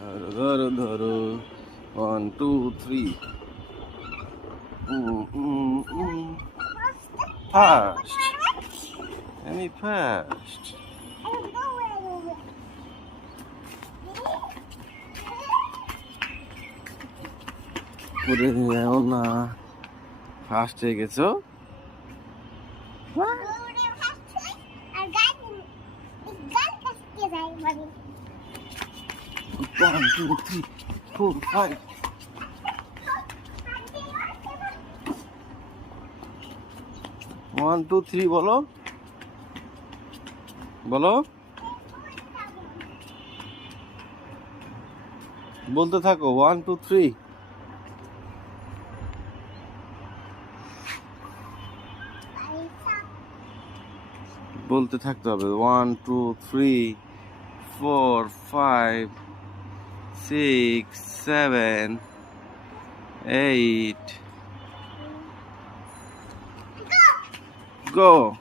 ধরো ধরো ধরো 1 2 3 ফার্স্ট আমি ফার্স্ট পড়ে যাও না ফার্স্ট হয়ে গেছো One, two, three, 4, 5 1 2 3 বলো বলো বলতে থাকো 1 2 3 বলতে থাকতে হবে 1 2 3 4 5 6 7 8 go